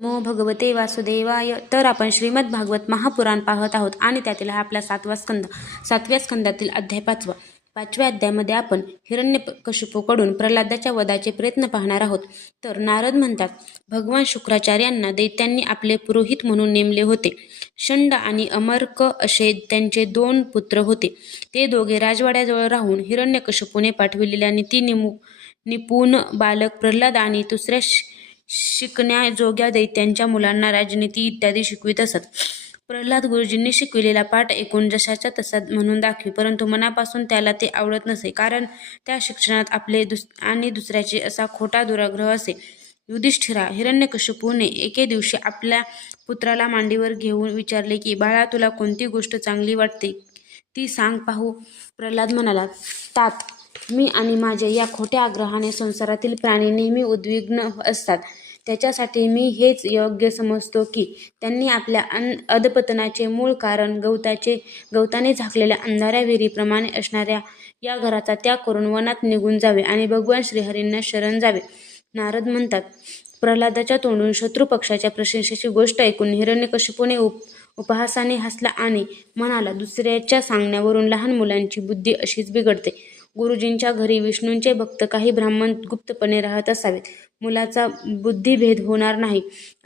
नमो भगवते वासुदेवाय. तर आपण श्रीमद भागवत महापुराण पाहत आहोत आणि त्यातील हा आपला सातवा स्कंद सातव्या स्कंदातील अध्याय पाचवा. पाचव्या अध्यायामध्ये आपण हिरण्यकशिपूकडून प्रल्हादाच्या वधाचे प्रयत्न पाहणार आहोत. तर नारद म्हणतात भगवान शुक्राचार्यांना दैत्यांनी आपले पुरोहित म्हणून नेमले होते. शंड आणि अमर्क असे त्यांचे दोन पुत्र होते. ते दोघे राजवाड्याजवळ राहून हिरण्यकशिपूने पाठविलेल्या नीतिनिमु निपुण बालक प्रल्हाद आणि दुसऱ्या शिकण्याजोग्या दैत्यांच्या मुलांना राजनीती इत्यादी शिकवित असत. प्रल्हाद गुरुजींनी शिकविलेला पाठ ऐकून जशाच्या तसा म्हणून दाखवी परंतु मनापासून त्याला ते आवडत नसे कारण त्या शिक्षणात आपले दुस आणि दुसऱ्याचे असा खोटा दुराग्रह असे. युधिष्ठिरा हिरण्यकशिपूने एके दिवशी आपल्या पुत्राला मांडीवर घेऊन विचारले की बाळा तुला कोणती गोष्ट चांगली वाटते? ती सांग पाहू प्रल्हाद म्हणाला तात मी आणि माझ्या या खोट्या आग्रहाने संसारातील प्राणी नेहमी उद्विग्न असतात. त्याच्यासाठी मी हेच योग्य समजतो की त्यांनी आपल्या अन अधपतनाचे मूळ कारण गवताचे गवताने झाकलेल्या अंधाऱ्या विहिरीप्रमाणे असणाऱ्या या घराचा त्याग करून वनात निघून जावे आणि भगवान श्रीहरींना शरण जावे. नारद म्हणतात प्रल्हादाच्या तोंडून शत्रू पक्षाच्या प्रशंसेची गोष्ट ऐकून हिरण्यकशिपूने उप उपहासाने हसला आणि म्हणाला दुसऱ्याच्या सांगण्यावरून लहान मुलांची बुद्धी अशीच बिघडते. गुरुजींच्या घरी विष्णूंचे भक्त काही ब्राह्मण गुप्तपणे राहत असावेत. मुलाचा बुद्धिभेद होणार नाही.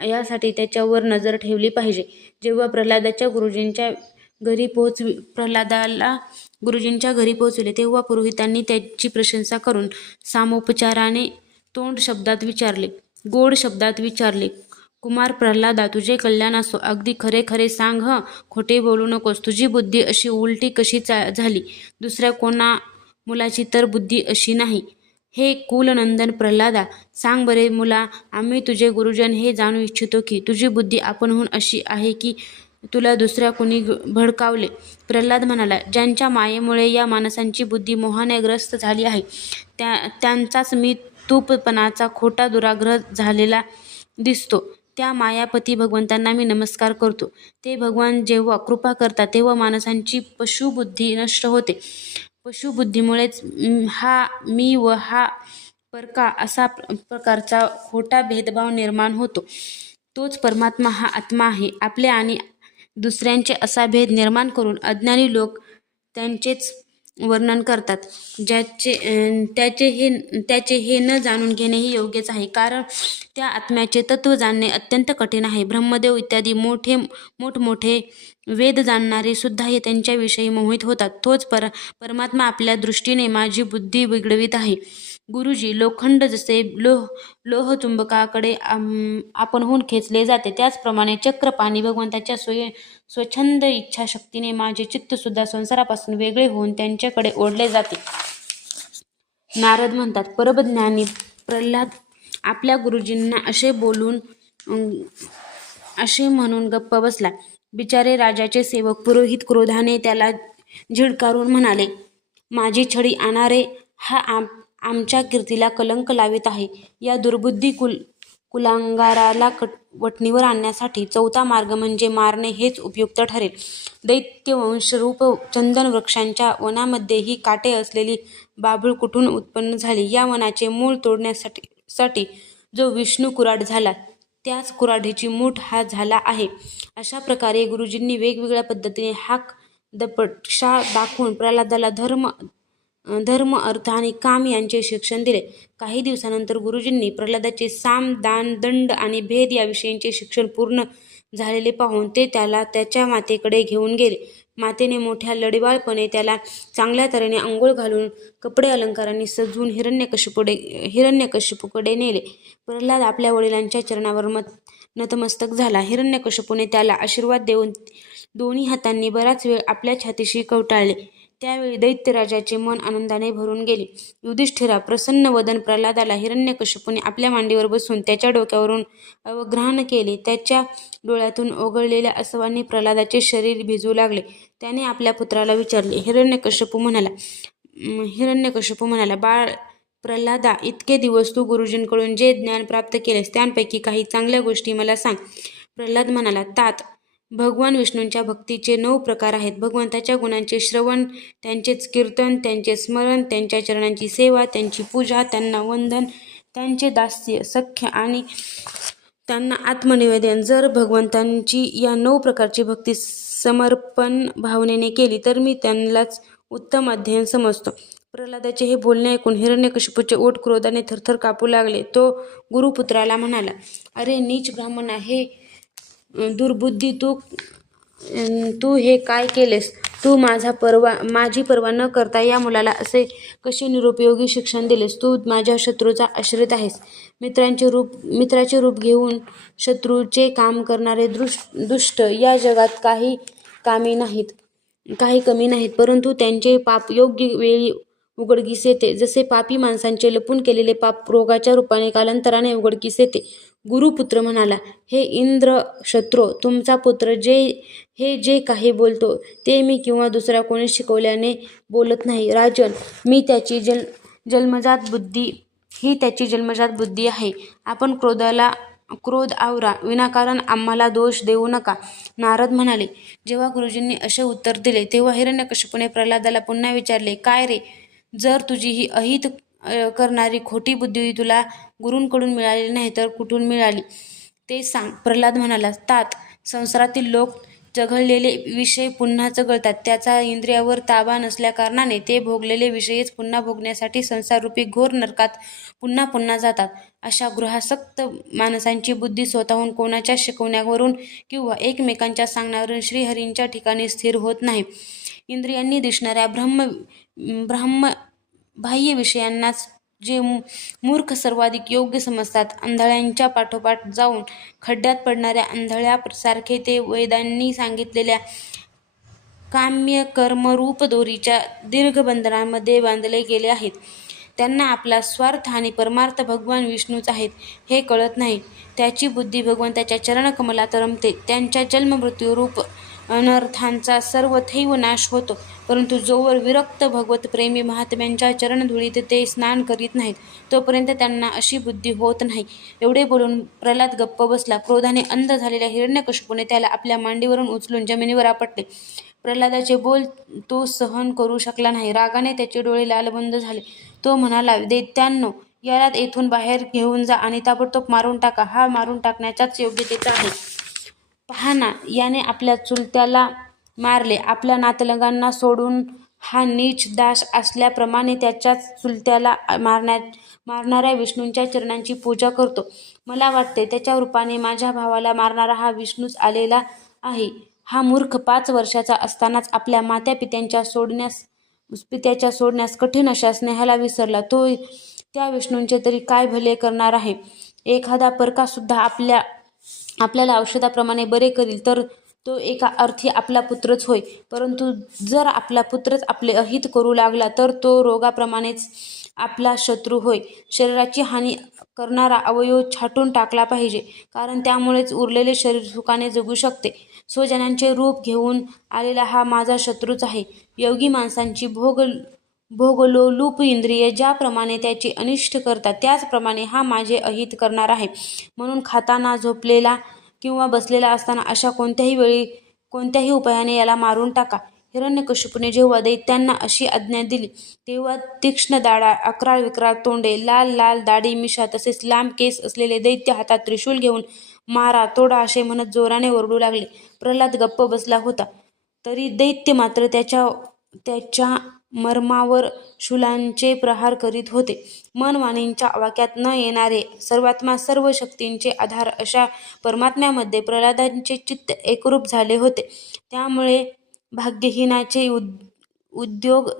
यासाठी त्याच्यावर नजर ठेवली पाहिजे. जेव्हा प्रल्हादाच्या गुरुजींच्या घरी पोहोचवी प्रल्हादाला गुरुजींच्या घरी पोहोचविले तेव्हा पुरोहितांनी त्याची प्रशंसा करून सामोपचाराने तोंड शब्दात विचारले. गोड शब्दात विचारले कुमार प्रल्हादा तुझे कल्याण असो. अगदी खरे खरे सांग हं. खोटे बोलू नकोस. तुझी बुद्धी अशी उलटी कशी चा झाली? दुसऱ्या कोणा मुलाची तर बुद्धी अशी नाही. हे कुलनंदन प्रल्हादा सांग बरे मुला आम्ही तुझे गुरुजन हे जाणू इच्छितो की तुझी बुद्धी आपणहून अशी आहे की तुला दुसऱ्या कोणी ग- भडकावले? प्रल्हाद म्हणाला ज्यांच्या मायेमुळे या माणसांची बुद्धी मोहाने ग्रस्त झाली आहे त्या त्यांचाच मी तूपपणाचा खोटा दुराग्रह झालेला दिसतो. त्या मायापती भगवंतांना मी नमस्कार करतो. ते भगवान जेव्हा कृपा करतात तेव्हा माणसांची पशुबुद्धी नष्ट होते. पशुबुद्धीमुळेच हा मी व हा परका असा प्र- प्रकारचा खोटा भेदभाव निर्माण होतो. तोच परमात्मा हा आत्मा आहे. आपले आणि दुसऱ्यांचे असा भेद निर्माण करून अज्ञानी लोक त्यांचेच वर्णन करतात. ज्याचे त्याचे हे त्याचे हे न जाणून घेणेही योग्यच आहे. कारण त्या आत्म्याचे तत्व जाणणे अत्यंत कठीण आहे. ब्रह्मदेव इत्यादी मोठे मोठमोठे वेद जाणणारे सुद्धा हे त्यांच्याविषयी मोहित होतात. तोच पर परमात्मा आपल्या दृष्टीने माझी बुद्धी बिघडवीत आहे. गुरुजी लोखंड जसे लोह लोहचुंबकाकडे आम- आपणहून खेचले जाते. त्याचप्रमाणे चक्रपाणी भगवंताच्या स्वय स्वच्छंद इच्छाशक्तीने माझे चित्तसुद्धा संसारापासून वेगळे होऊन त्यांच्याकडे ओढले जाते. नारद म्हणतात परबज्ञानी प्रल्हाद आपल्या गुरुजींना असे बोलून असे म्हणून गप्प बसला. बिचारे राजाचे सेवक पुरोहित क्रोधाने त्याला झिडकारून म्हणाले माझी छडी आणारे हा आम आमच्या कीर्तीला कलंक लावित आहे. या दुर्बुद्धी कुल कुलांगाराला कट वटणीवर आणण्यासाठी चौथा मार्ग म्हणजे मारणे हेच उपयुक्त ठरेल. दैत्यवंश रूप चंदन वृक्षांच्या वनामध्ये ही काटे असलेली बाभूळ कुठून उत्पन्न झाली? या वनाचे मूळ तोडण्यासाठी साठी जो विष्णू कुराड झाला त्याच कुऱ्हाडीची मूठ हा झाला आहे. अशा प्रकारे गुरुजींनी वेगवेगळ्या पद्धतीने हाक दपटशा दाखवून प्रल्हादाला धर्म धर्म अर्थ आणि काम यांचे शिक्षण दिले. काही दिवसानंतर गुरुजींनी प्रल्हादाचे साम दान दंड आणि भेद याविषयींचे शिक्षण पूर्ण झालेले पाहून ते त्याला त्याच्या मातेकडे घेऊन गेले. मातेने मोठ्या लढिवाळपणे त्याला चांगल्या तऱ्हेने आंघोळ घालून कपडे अलंकारांनी सजवून हिरण्यकशिपुडे हिरण्यकशिपूकडे नेले. प्रल्हाद आपल्या वडिलांच्या चरणावर मत नतमस्तक झाला. हिरण्यकशिपूने त्याला आशीर्वाद देऊन दोन्ही हातांनी बराच वेळ आपल्या छातीशी कवटाळले. त्यावेळी दैत्यराजाचे मन आनंदाने भरून गेले. युधिष्ठिरा प्रसन्न वदन प्रल्हादाला हिरण्यकश्यपूने आपल्या मांडीवर बसून त्याच्या डोक्यावरून अवग्रहण केले. त्याच्या डोळ्यातून ओघळलेल्या असवांनी प्रल्हादाचे शरीर भिजू लागले. त्याने आपल्या पुत्राला विचारले. हिरण्यकश्यपू म्हणाला हिरण्यकश्यपू म्हणाला बाळ प्रल्हादा इतके दिवस तू गुरुजींकडून जे ज्ञान प्राप्त केलेस त्यांपैकी काही चांगल्या गोष्टी मला सांग. प्रल्हाद म्हणाला तात भगवान विष्णूंच्या भक्तीचे नऊ प्रकार आहेत. भगवंताच्या गुणांचे श्रवण त्यांचेच कीर्तन त्यांचे स्मरण त्यांच्या चरणांची सेवा त्यांची पूजा त्यांना वंदन त्यांचे दास्य सख्य आणि त्यांना आत्मनिवेदन. जर भगवंतांची या नऊ प्रकारची भक्ती समर्पण भावनेने केली तर मी त्यांनाच उत्तम अध्ययन समजतो. प्रल्हादाचे हे बोलणे ऐकून हिरण्यकशिपूचे ओठ क्रोधाने थरथर कापू लागले. तो गुरुपुत्राला म्हणाला अरे नीच ब्राह्मणा हे दुर्बुद्धी तू तू हे काय केलेस? तू माझा परवा माझी पर्वा न करता या मुलाला असे कसे निरुपयोगी शिक्षण दिलेस? तू माझ्या शत्रूचा आश्रित आहेस. मित्रांचे रूप मित्राचे रूप घेऊन शत्रूचे काम करणारे दृष दुष्ट या जगात काही कामी नाहीत काही कमी नाहीत. परंतु त्यांचे पाप योग्य वेळी उघडकीस येते. जसे पापी माणसांचे लपून केलेले पाप रोगाच्या रूपाने कालांतराने उघडकीस येते. गुरुपुत्र म्हणाला हे इंद्र शत्रो तुमचा पुत्र जे हे जे काही बोलतो ते मी किंवा दुसऱ्या कोणी शिकवल्याने बोलत नाही. राजन मी त्याची जल जन्मजात बुद्धी ही त्याची जन्मजात बुद्धी आहे. आपण क्रोधाला क्रोध आवरा विनाकारण आम्हाला दोष देऊ नका. नारद म्हणाले जेव्हा गुरुजींनी असे उत्तर दिले तेव्हा हिरण्यकशिपूने प्रल्हादाला पुन्हा विचारले काय रे जर तुझी ही अहित करणारी खोटी बुद्धी तुला गुरूंकडून मिळाली नाही तर कुठून मिळाली? ते सांग. प्रल्हाद म्हणाला तात संसारातील लोक चघळलेले विषय पुन्हा चघळतात त्याचा इंद्रियावर ताबा नसल्याकारणाने ते भोगलेले विषयच पुन्हा भोगण्यासाठी संसाररूपी घोर नरकात पुन्हा पुन्हा जातात. अशा गृहासक्त माणसांची बुद्धी स्वतःहून कोणाच्या शिकवण्यावरून किंवा एकमेकांच्या सांगण्यावरून श्रीहरींच्या ठिकाणी स्थिर होत नाही. इंद्रियांनी दिसणाऱ्या ब्रह्म ब्रह्म बाह्य विषयांनाच जे मू- मूर्ख सर्वाधिक योग्य समजतात आंधळ्यांच्या पाठोपाठ जाऊन खड्ड्यात पडणाऱ्या आंधळ्यासारखे ते वेदांनी सांगितलेल्या काम्य कर्मरूप दोरीच्या दीर्घबंधनामध्ये बांधले गेले आहेत. त्यांना आपला स्वार्थ आणि परमार्थ भगवान विष्णूच आहेत हे कळत नाही. त्याची बुद्धी भगवंताच्या चरणकमलात रमते. त्यांच्या जन्ममृत्यूरूप अनर्थांचा सर्वथैव नाश होतो. परंतु जोवर विरक्त भगवत प्रेमी महात्म्यांच्या चरणधुळीत ते स्नान करीत नाहीत तोपर्यंत त्यांना अशी बुद्धी होत नाही. एवढे बोलून प्रल्हाद गप्प बसला. क्रोधाने अंध झालेल्या हिरण्यकशपूने त्याला आपल्या मांडीवरून उचलून जमिनीवर आपटले. प्रल्हादाचे बोल तो सहन करू शकला नाही. रागाने त्याचे डोळे लालबंद झाले. तो म्हणाला दैत्यांनो याला येथून बाहेर घेऊन जा आणि ताबडतोब मारून टाका. हा मारून टाकण्याच्याच योग्यतेचा आहे. पहा ना याने आपल्या चुलत्याला मारले. आपल्या नातलगांना सोडून हा नीच दास असल्याप्रमाणे त्याच्याच चुलत्याला मारण्या मारणाऱ्या विष्णूंच्या चरणांची पूजा करतो. मला वाटते त्याच्या रूपाने माझ्या भावाला मारणारा हा विष्णूच आलेला आहे. हा मूर्ख पाच वर्षाचा असतानाच आपल्या मात्यापित्यांच्या सोडण्यास पित्याच्या सोडण्यास कठीण अशा स्नेहाला विसरला. तो त्या विष्णूंचे तरी काय भले करणार आहे? एखादा परकासुद्धा आपल्या आपल्याला औषधाप्रमाणे बरे करील तर तो एका अर्थी आपला पुत्रच होय. परंतु जर आपला पुत्रच आपले अहित करू लागला तर तो रोगाप्रमाणेच आपला शत्रू होय. शरीराची हानी करणारा अवयव छाटून टाकला पाहिजे कारण त्यामुळेच उरलेले शरीर सुखाने जगू शकते. स्वजनांचे रूप घेऊन आलेला हा माझा शत्रूच आहे. योगी माणसांची भोग भोगलोलूप इंद्रिये ज्याप्रमाणे त्याचे अनिष्ट करतात त्याचप्रमाणे हा माझे अहित करणार आहे. म्हणून खाताना झोपलेला किंवा बसलेला असताना अशा कोणत्याही वेळी कोणत्याही उपायाने याला मारून टाका. हिरण्यकशिपूने जेव्हा दैत्यांना अशी आज्ञा दिली तेव्हा तीक्ष्ण दाडा अकराळ विक्राळ तोंडे लाल लाल दाढी मिशा तसेच लांब केस असलेले दैत्य हातात त्रिशूल घेऊन मारा तोडा असे म्हणत जोराने ओरडू लागले. प्रल्हाद गप्प बसला होता. तरी दैत्य मात्र त्याच्या त्याच्या मर्मावर शूलांचे प्रहार करीत होते. मन वाणींच्या आवाक्यात न येणारे सर्वात्मा सर्व शक्तींचे आधार अशा परमात्म्यामध्ये प्रल्हादांचे चित्त एकरूप झाले होते. त्यामुळे भाग्यहीनाचे उद उद्योग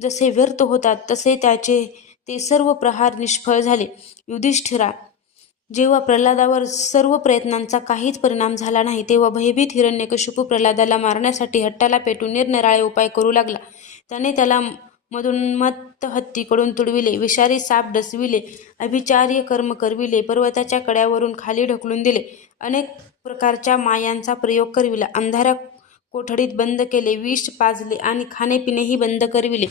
जसे व्यर्थ होतात तसे त्याचे ते सर्व प्रहार निष्फळ झाले. युधिष्ठिरा जेव्हा प्रल्हादावर सर्व प्रयत्नांचा काहीच परिणाम झाला नाही तेव्हा भयभीत हिरण्यकशिपू प्रल्हादाला मारण्यासाठी हट्टाला पेटून निरनिराळे उपाय करू लागला. त्याने त्याला मधोन्मत्त हत्तीकडून तुडविले विषारी साप डसविले अभिचार्य कर्म करविले पर्वताच्या कड्यावरून खाली ढकलून दिले अनेक प्रकारच्या मायांचा प्रयोग करविला अंधारा कोठडीत बंद केले विष पाजले आणि खाणेपिणेही बंद करविले.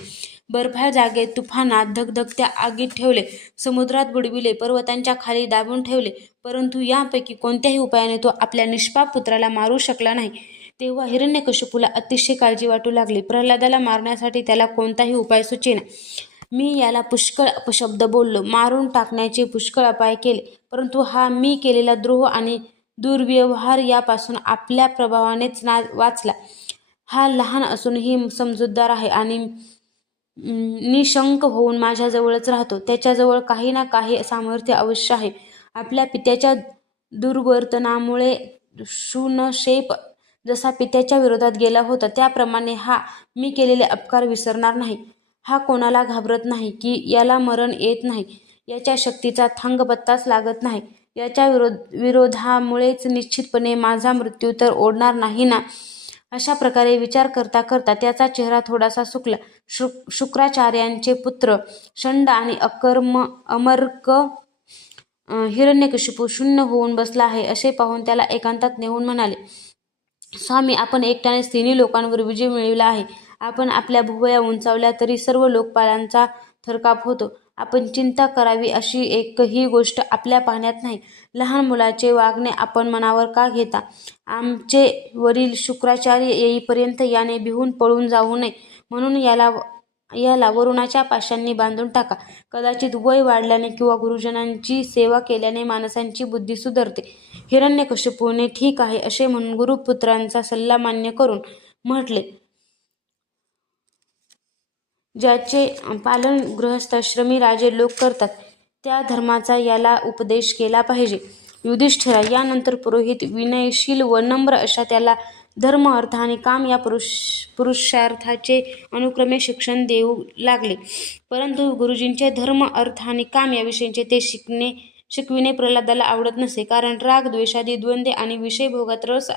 बर्फाळ जागेत तुफानात धगधगत्या आगीत ठेवले समुद्रात बुडविले पर्वतांच्या खाली दाबून ठेवले परंतु यापैकी कोणत्याही उपायाने तो आपल्या निष्पाप पुत्राला मारू शकला नाही. तेव्हा हिरण्यकशिपूला अतिशय काळजी वाटू लागली. प्रल्हादाला मारण्यासाठी त्याला कोणताही उपाय सुचेना मी याला पुष्कळ अपशब्द बोललो. मारून टाकण्याचे पुष्कळ अपाय केले परंतु हा मी केलेला द्रोह आणि दुर्व्यवहार यापासून आपल्या प्रभावानेच ना वाचला. हा लहान असूनही समजूतदार आहे आणि निशंक होऊन माझ्याजवळच राहतो. त्याच्याजवळ काही ना काही सामर्थ्य अवश्य आहे. आपल्या पित्याच्या दुर्वर्तनामुळे शूनशेप जसा पित्याच्या विरोधात गेला होता त्याप्रमाणे हा मी केलेले अपकार विसरणार नाही. हा कोणाला घाबरत नाही की याला मरण येत नाही याच्या शक्तीचा थांगपत्ताच लागत नाही. याच्या विरोध विरोधामुळेच निश्चितपणे माझा मृत्यू तर ओढणार नाही ना? अशा प्रकारे विचार करता करता त्याचा चेहरा थोडासा सुकला. शु शुक्राचार्यांचे पुत्र षंड आणि अकर्म अमर्क हिरण्यकशिपू शून्य होऊन बसला आहे असे पाहून त्याला एकांतात नेऊन म्हणाले स्वामी आपण एकट्यानेच तिन्ही लोकांवर विजय मिळविला आहे. आपण आपल्या भुवया उंचावल्या तरी सर्व लोकपालांचा थरकाप होतो. आपण चिंता करावी अशी एकही गोष्ट आपल्या पाहण्यात नाही. लहान मुलाचे वागणे आपण मनावर का घेता? आमचे वरील शुक्राचार्य येईपर्यंत याने भिवून पळून जाऊ नये. म्हणून याला याला वरुणाच्या पाशांनी बांधून टाका. कदाचित वय वाढल्याने किंवा गुरुजनांची सेवा केल्याने माणसांची बुद्धी सुधारते. हिरण्यकशिपूने ठीक आहे असे म्हणून गुरुपुत्रांचा सल्ला मान्य करून म्हटले. ज्याचे पालन गृहस्थाश्रमी राजे लोक करतात त्या धर्माचा याला उपदेश केला पाहिजे. युधिष्ठिरा यानंतर पुरोहित विनयशील व नम्र अशा त्याला धर्म अर्थ आणि काम या पुरुष पुरुषार्थाचे अनुक्रमे शिक्षण देऊ लागले. परंतु गुरुजींचे धर्म अर्थ आणि काम याविषयीचे ते शिकणे शिकविणे प्रल्हादाला आवडत नसे. कारण राग द्वेषादी द्वंद्वे आणि विषय भोगात रस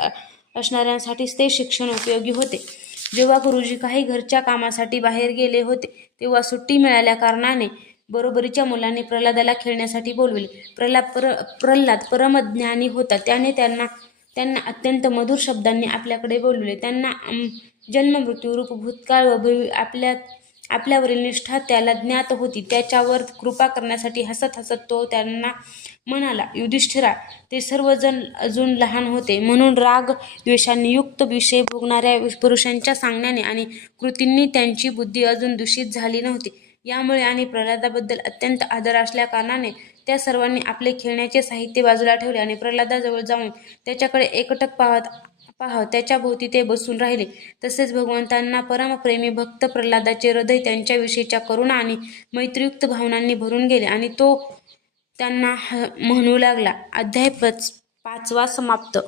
असणाऱ्यांसाठीच ते शिक्षण उपयोगी होते. जेव्हा गुरुजी काही घरच्या कामासाठी बाहेर गेले होते तेव्हा सुट्टी मिळाल्या कारणाने बरोबरीच्या मुलांनी प्रल्हादाला खेळण्यासाठी बोलविले. प्रल्हाद पर प्रल्हाद परमज्ञानी होता. त्याने त्यांना त्यांना अत्यंत मधुर शब्दांनी आपल्याकडे बोलवले. त्यांना जन्ममृत्यू रूप भूतकाळ व भवी आपल्या आपल्यावरील निष्ठा त्याला ज्ञात होती. त्याच्यावर कृपा करण्यासाठी हसत हसत तो त्यांना म्हणाला युधिष्ठिरा ते सर्वजण अजून लहान होते. म्हणून राग द्वेषांनी युक्त विषय भोगणाऱ्या पुरुषांच्या सांगण्याने आणि कृतींनी त्यांची बुद्धी अजून दूषित झाली नव्हती. यामुळे आणि प्रल्हादाबद्दल अत्यंत आदर असल्याकारणाने त्या सर्वांनी आपले खेळण्याचे साहित्य बाजूला ठेवले आणि प्रल्हादाजवळ जाऊन त्याच्याकडे एकटक पाहत पाहाव त्याच्या भोवती ते बसून राहिले. तसेच भगवंतांना परमप्रेमी भक्त प्रल्हादाचे हृदय त्यांच्याविषयीच्या करुणा आणि मैत्रीयुक्त भावनांनी भरून गेले आणि तो त्यांना ह- म्हणू लागला. अध्याय पाचवा समाप्त.